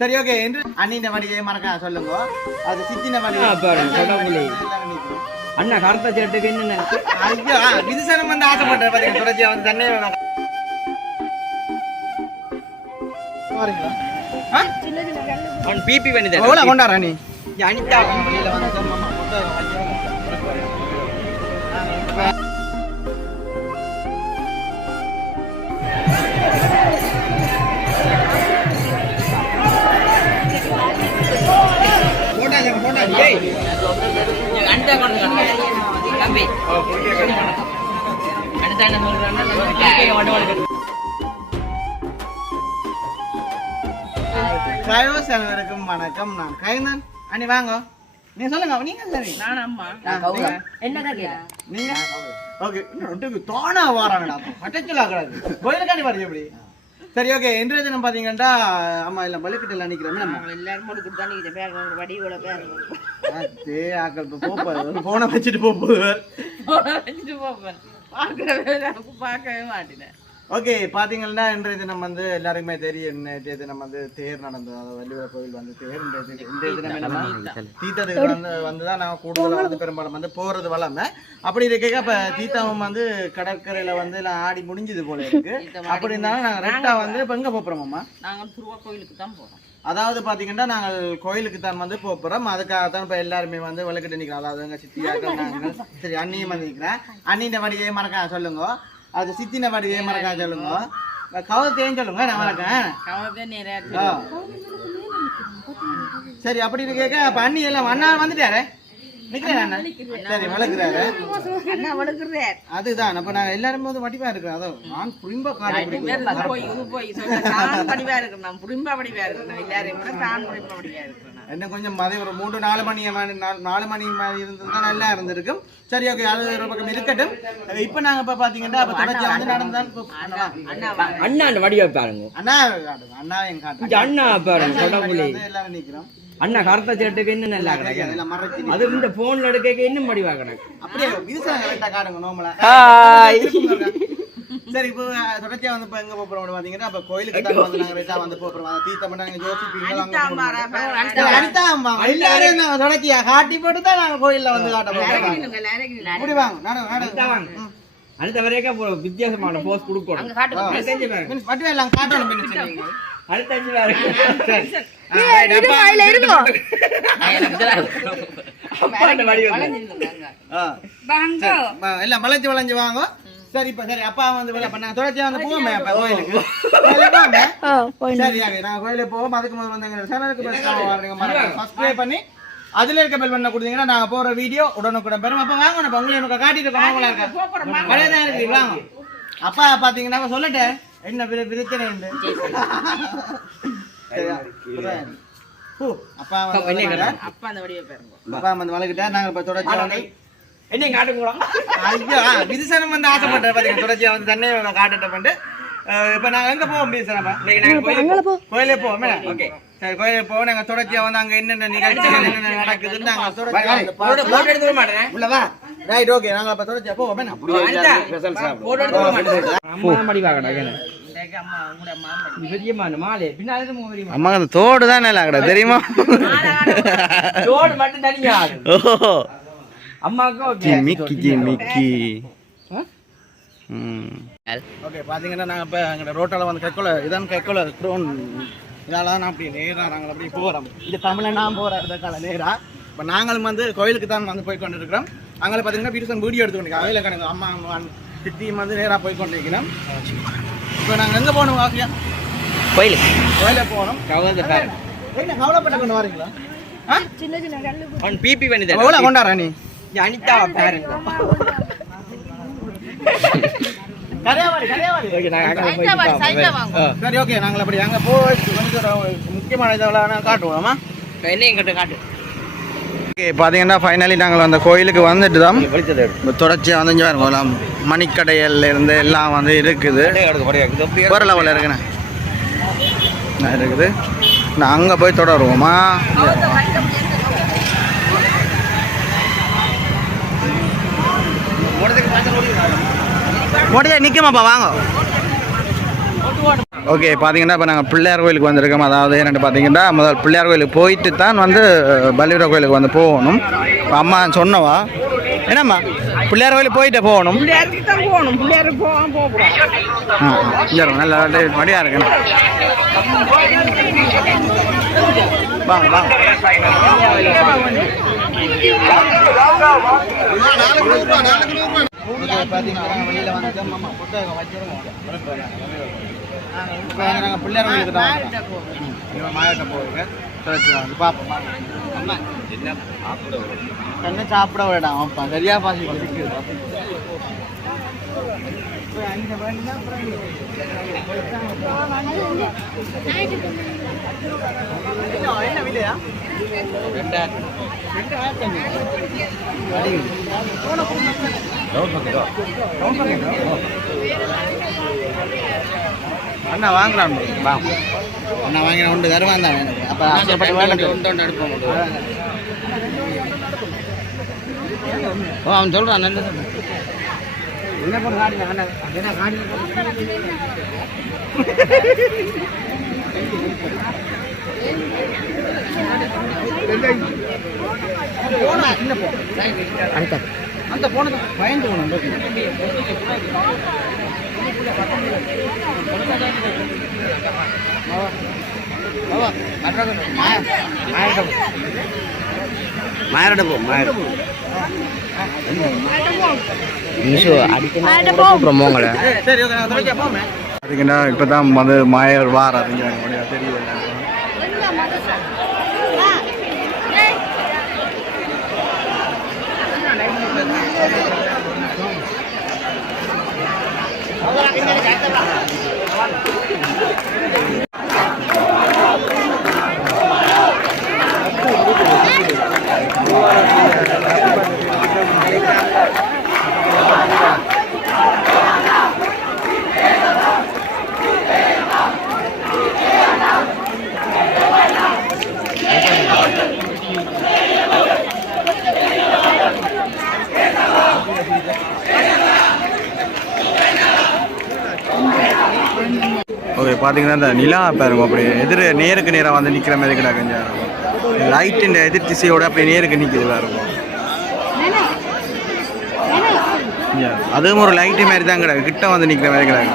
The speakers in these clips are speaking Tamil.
சரி ஓகே என்று அண்ணின் வடியை மறக்க சொல்லுங்க. அது சித்தின வடி அண்ணா கருத்த சேட்டுக்கு என்ன ஐயோ விதுசனம் வந்து ஆசைப்பட்டேன் பாத்தீங்க. தொடர்ச்சியா வந்து தண்ணே பிபி பண்ணி கொண்டாடுற நீ அனிதா கயோசனருக்கும் வணக்கம். நான் கைனன். அண்ணி வாங்க, நீங்க சொல்லுங்க. நீங்க சரி நீங்க ஓகே தோணா வாராங்கடா அட்டச்சலா கூடாது கோயிலுக்காண்டி பாருங்க எப்படி. சரி ஓகே இன்றைய தினம் பாத்தீங்கன்னா ஆமா இல்ல பலிக்கிட்ட நினைக்கிறோம் ஆக்கள் போன வச்சுட்டு போகுது. ஓகே பாத்தீங்கன்னா இன்றைய தினம் வந்து எல்லாருக்குமே தெரியும். நேற்றைய தினம் வந்து தேர் நடந்தது. அதாவது வள்ளியூர் கோவில் வந்து தேர். இன்றைய தினம் தீர்த்தத்துக்கு வந்துதான் நான் கூடுதலாக வந்து பெரும்பாலும் வந்து போறது வளமை. அப்படி இருக்க இப்ப தீர்த்தம் வந்து கடற்கரையில வந்து நான் ஆடி முடிஞ்சது போல இருக்கு. அப்படி இருந்தாலும் நாங்க ரெட்டா வந்து இப்ப எங்க போறோம்மா? நாங்க துருவா கோயிலுக்கு தான் போறோம். அதாவது பாத்தீங்கன்னா நாங்கள் கோயிலுக்கு தான் வந்து போறோம். அதுக்காகத்தான் இப்ப எல்லாருமே வந்து விளக்கிட்டு நிக்கிறோம். அதாவது எங்க சித்தியாக்கள் நாங்கள் சரி அண்ணியும் வந்து நிக்கிறேன். அண்ணின் வடியை மறக்க சொல்லுங்க. அது சித்தின வடியை மறக்க சொல்லுங்க. கவத்தையும் சொல்லுங்க. நான் மறக்கேன். சரி அப்படி கேட்க அப்ப அண்ணி எல்லாம் அண்ணா வந்துட்டாரு நிக்கிறேன். சரி வளர்க்குறாரு அதுதான். அப்ப நாங்க எல்லாரும் போது வடிவா இருக்கிறோம். அதோ நான் புரிம்பா என்ன கொஞ்சம் மதியம் ஒரு 3-4 மணி 4 மணி மாதிரி இருந்ததுன்னா நல்லா இருந்திருக்கும். சரி ஓகே அது ஒரு பக்கம் இருக்கட்டும். இப்ப நாங்க இப்ப பாத்தீங்கன்னா அப்ப தொடர்ச்சி வந்து நடந்தான் அண்ணா வடிவா பாருங்க. அண்ணா அண்ணா எங்க அண்ணா பாருங்க எல்லாரும் நிக்கிறோம். அண்ணா கருத்த சேட்டுக்கு இன்னும் நல்லா கிடைக்கும். அது இந்த போன்ல எடுக்க இன்னும் வடிவா கிடக்கு. அப்படியே வீசா காடுங்க நோமலா. சரி இப்போ தொடர்ச்சியா வந்து இப்ப எங்க போறோம் பாத்தீங்கன்னா அப்ப கோயிலுக்கு தான் வந்து நாங்க ரெட்டா வந்து போறோம். தீர்த்தம் பண்ணாங்க யோசிப்பீங்களா எல்லாரும் தொடர்ச்சியா காட்டி போட்டு தான் நாங்க கோயில்ல வந்து காட்ட போறோம். இப்படி வாங்க நானும் அடுத்த வரைக்கும் வித்தியாசமான போஸ் கொடுக்கணும். மட்டும் எல்லாம் காட்டணும். எல்லாம் வளைஞ்சு வளைஞ்சு வாங்க. சரி இப்ப சரி அப்பா வந்து தொடர்ச்சியா வந்து போவோமே அப்ப கோயிலுக்கு. சரி நாங்க கோயிலுக்கு போவோம். அதுக்கு முதல்ல வந்து எங்க சேனலுக்கு சப்ஸ்கிரைப் பண்ணி அதுல இருக்க பெல் பண்ண கொடுத்தீங்கன்னா நாங்க போற வீடியோ உடனுக்குடன் பெறும். அப்ப வாங்க நம்ம உங்களை எனக்கு காட்டிட்டு இருக்கோம். வாங்க அப்பா பாத்தீங்கன்னா சொல்லட்டேன் என்ன பிரச்சனை உண்டு. அப்பா வந்து வளர்க்கிட்டா நாங்க இப்ப தொடர்ச்சியா வந்து என்ன காட்டுங்களா ஐயோ விதுசனம் வந்து ஆசைப்பட்டேன் பாத்தீங்க. தொடர்ச்சியா வந்து தண்ணி காட்டுட்ட பண்ணிட்டு இப்ப நாங்க எங்க போவோம் கோயிலே போவோம். சரி கோயிலுக்கு போவோம். நாங்க தொடர்ச்சியா வந்து அங்க என்னென்ன நிகழ்ச்சிகள் என்னென்ன நடக்குதுன்னு நாங்க உள்ளவா ரைட் ஓகே நாங்க அப்ப தொடர்ச்சியா போவோம். அம்மா அந்த தோடு தான் நல்லா தெரியுமா? தோடு மட்டும் தனியா அம்மாக்கு மிக்கி ஓகே பாத்தீங்கன்னா நாங்க இப்ப எங்க ரோட்டால வந்து கைக்கோல ட்ரோன் இதெல்லாம் நான் அப்படி நேரா நாங்கள் அப்படி போறோம். இது தமிழ்னா போற இடக்கால நேரா இப்ப நாங்களும் வந்து கோயிலுக்கு தான் வந்து போய் கொண்டு இருக்கிறோம். அங்கே பாத்தீங்கன்னா வீட்டு வீடியோ எடுத்துக்கணும். அவையில கணக்கு அம்மா சித்தியும் வந்து நேரா போய் கொண்டு இருக்கிறோம். இப்போ நாங்க எங்க போகணும் வாசியா? கோயிலுக்கு போகணும். என்ன கவலைப்பட்ட கொண்டு வரீங்களா? பிபி பண்ணி கொண்டாடுற நீ அனிதா பாருங்க. சரி ஓகே நாங்கள் அப்படி அங்கே போய் முக்கியமான இதெல்லாம் காட்டுவோமா? என்னையும் காட்டு. ஓகே பார்த்தீங்கன்னா ஃபைனலி நாங்கள் அந்த கோயிலுக்கு வந்துட்டு தான் தொடர்ச்சியாக வந்து இங்கே வரலாம். மணிக்கடையில் இருந்து எல்லாம் வந்து இருக்குது. ஒரு லெவலில் இருக்குண்ணே இருக்குது. நான் அங்கே போய் தொடருவோமா? முடிஞ்சா நிற்குமாப்பா வாங்க. ஓகே, பார்த்தீங்கன்னா இப்போ நாங்கள் பிள்ளையார் கோயிலுக்கு வந்திருக்கோம். அதாவது என்னென்னு பார்த்தீங்கன்னா முதல் பிள்ளையார் கோயிலுக்கு போயிட்டு தான் வந்து பலிவீர கோயிலுக்கு வந்து போகணும். இப்போ அம்மா சொன்னவா என்னம்மா பிள்ளையார் கோயிலுக்கு போயிட்டு போகணும். நல்ல மடியாக இருக்குண்ணா. வாங்க வாங்க. பார்த்தீங்கன்னா வெளியில் வந்து புத்தகம் வச்சிருக்கோம். நாங்கள் பிள்ளையார் கோயிலுக்கு தான் மாவட்டம் போகுங்க. பார்ப்போம். என்ன சாப்பிட வேண்டாம். அப்பா சரியா பாசி என்ன விலையா? 2000 அண்ணா வாங்கலாம். அண்ணா வாங்கின ஒன்று தருவான் தான் எனக்கு. அப்போ அவன் சொல்கிறான் என்ன என்ன பண்ண காடி அண்ணா என்ன காடி போனா சின்ன போ அந்த போனது பயந்து போகணும். மாயரோட போ பார்த்தீங்கன்னா இப்போ தான் வந்து மாயர் வார் அப்படிங்கிற தெரியும். ஓகே, பார்த்தீங்கன்னா இந்த நிலா பாருங்க அப்படி நேருக்கு நேராக வந்து நிற்கிற மாதிரி கிடக்கு. கொஞ்சம் லைட்டின் எதிர் திசையோடு அப்படி நேருக்கு நிற்கிது பாருங்க. அதுவும் ஒரு லைட்டு மாதிரி தான் கிடக்கு. கிட்ட வந்து நிற்கிற மாதிரி கிடக்கு.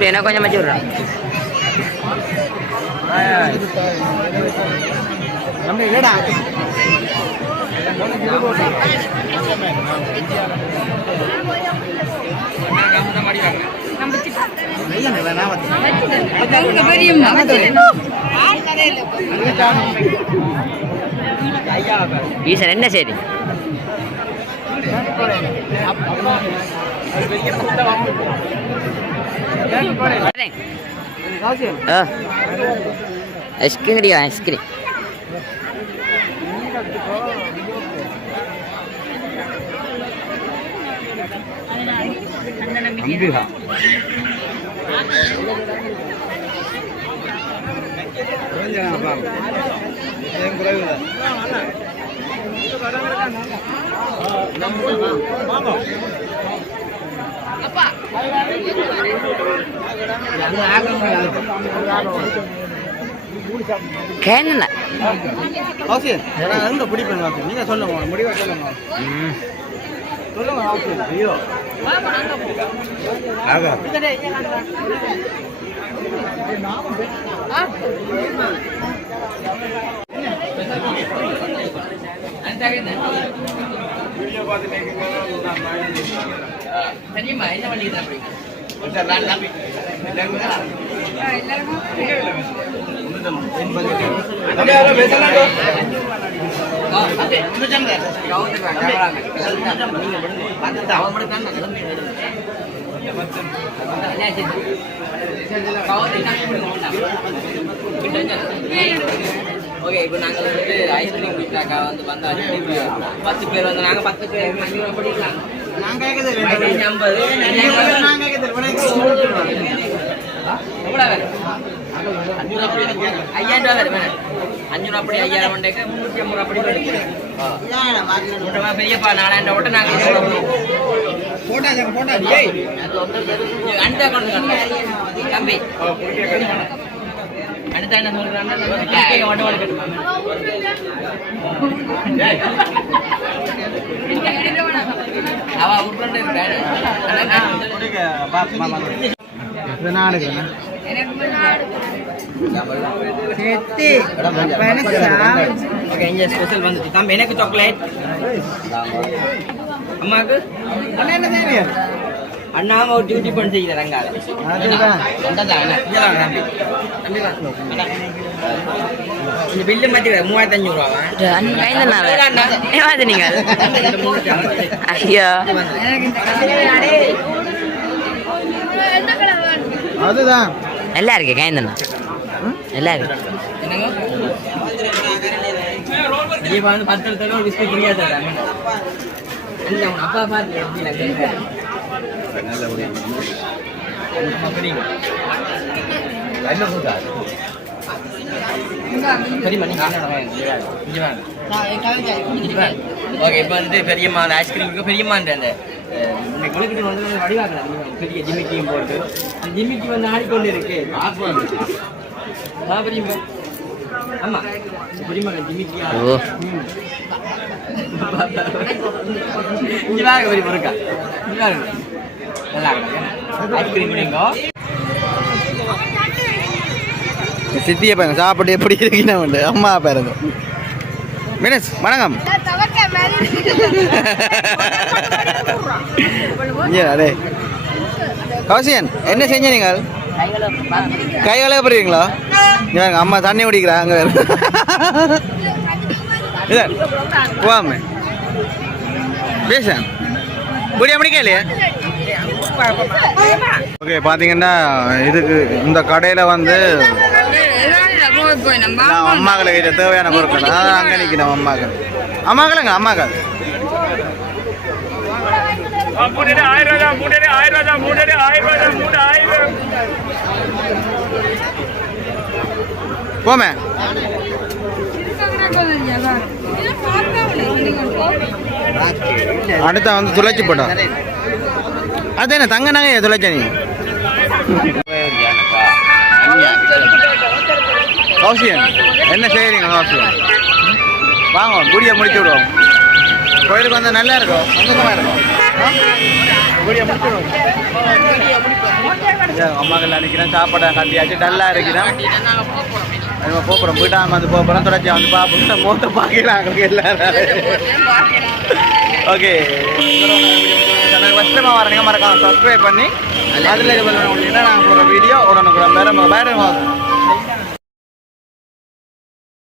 Biar aku nyampe curang. Nampak ke dah? Bisa என்ன சரி ஐஸ்கிரீம் கிடையாது ஐஸ்கிரீம் கேன அவசியம் நீங்க சொல்லுங்க முடிவா சொல்லுங்க. ஐயோ ஆகா தெரியுமா என்ன பண்ணிட்டு ஓகே இப்போ நாங்கள் வந்து ஐஸ்கிரீம் குடிச்சாக்கா வந்து வந்தா 10 பேர் வந்து நாங்கள் 10 பேர் 5 ரூபா படிக்கலாம் நான் கேட்குது 50 நான் கேட்குது எவ்வளோ வேறு 500 அப்படி 5000 ரூபா வேறு வேணும் 500 அப்படி 5000 வண்டேக்கு 350 அப்படி போட்டு பெரியப்பா 4000 ஓட்ட நாங்கள் போட்டா ஏய் அடுத்த அக்கௌண்ட் தம்பி அடுத்த என்ன சொல்றாங்க வண்டவாடு கட்டுமா அவ உட்கார்ந்து இருக்காரு எனக்கு சாக்லேட் அம்மாக்கு என்ன செய்வீங்க அண்ணாம ஒரு டியூட்டி பண்ணி செய்கிறாங்க இந்த பில்லு மாத்தி 3500 நீங்க ஐயோ அதுதான் எல்லாம் இருக்கு கைந்தண்ணா எல்லாம் இருக்கு வந்து 10 தடவை பிஸ்கட் தெரியாது அப்பா பாருங்க ஓகே இப்போ வந்து பெரியம்மா அந்த ஐஸ்கிரீமுக்கு பெரியம்மா அந்த குளிக்கிட்டு வந்து வடிவாக்கலாம் பெரிய ஜிமிக்கியும் போட்டு அந்த ஜிமிக்கி வந்து ஆடிக்கொண்டு இருக்கு பெரியம்மா ஆமா பெரியம்மா ஜிமிக்கி பெரிய இருக்கா நல்லா ஐஸ்கிரீம் நீங்க சித்தியை பாருங்க சாப்பிட்டு எப்படி இருக்கீங்க அம்மா பாருங்க மினஸ் வணக்கம் அதே கௌசியன் என்ன செஞ்ச நீங்கள் கை கழுவப்படுறீங்களா அம்மா தண்ணி குடிக்கிறா அங்கே போவாம பேச புரிய முடிக்க இல்லையா ஓகே பார்த்தீங்கன்னா இதுக்கு இந்த கடையில் வந்து அம்மாக்களுக்கு தேவையான பொருட்கள் அதான் அங்கே நிற்கணும் அம்மாக்களுங்க அம்மாக்கள் போமே அடுத்த வந்து துளைச்சி போட்டோம் அது என்ன தங்க நகையை துளைச்ச நீ கௌசியன் என்ன செய்யறீங்க கௌசியன் வாங்க குடியை முடிச்சு விடுவோம் கோயிலுக்கு வந்தால் நல்லா இருக்கும் சந்தோஷமா இருக்கும் குடியை முடிச்சு விடுவோம் அம்மாக்கள் நினைக்கிறேன் சாப்பாடை கட்டியாச்சு டல்லாக இருக்கிறேன் நம்ம போகிறோம் போயிட்டாங்க வந்து போகிறோம் தொடர்ச்சி வந்து பார்ப்போம் மூத்த பார்க்கிறாங்க எல்லாரும் ஓகே ஃபஸ்ட்டு வரீங்க மறக்காம சப்ஸ்கிரைப் பண்ணி அதில் இது பண்ண முடியும்னா நாங்கள் போகிற வீடியோ உடனுக்குள்ள வேறு